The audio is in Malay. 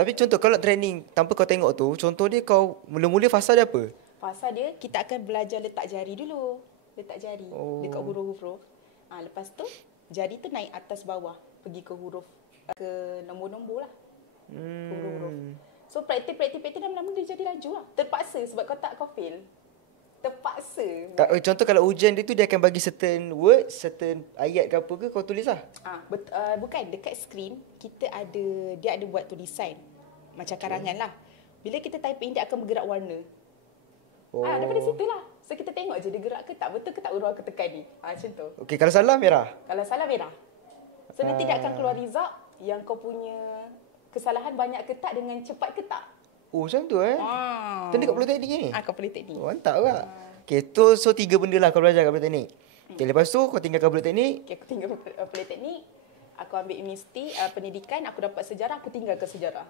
Tapi contoh kalau training tanpa kau tengok tu, contoh dia kau mula-mula fasa dia apa? Fasa dia, kita akan belajar letak jari dulu. Letak jari dekat huruf-huruf. Lepas tu, jari tu naik atas bawah. Pergi ke huruf, ke nombor-nombor lah. Huruf-huruf. So, praktis lama-lama dia jadi laju lah. Terpaksa sebab kau fail. Terpaksa. Contoh kalau ujian dia tu dia akan bagi certain word, certain ayat ke apa ke kau tulis lah. Bukan, dekat skrin dia ada buat tulisan macam karangan lah. Bila kita typing dia akan bergerak warna. Daripada situ lah. So kita tengok je dia gerak ke tak, betul ke tak huruf aku tekan ni. Macam tu. Okey, kalau salah merah. Kalau salah merah. So nanti dia akan keluar result yang kau punya kesalahan banyak ke tak dengan cepat ke tak. Oh, macam tu Tu dekat politeknik ni? Kau politeknik. Mantap juga. Okey, so 3 benda lah kau belajar kat politeknik. Okey, lepas tu kau tinggalkan politeknik. Okey, aku tinggal politeknik. Aku ambil universiti pendidikan, aku dapat sejarah, aku tinggalkan sejarah.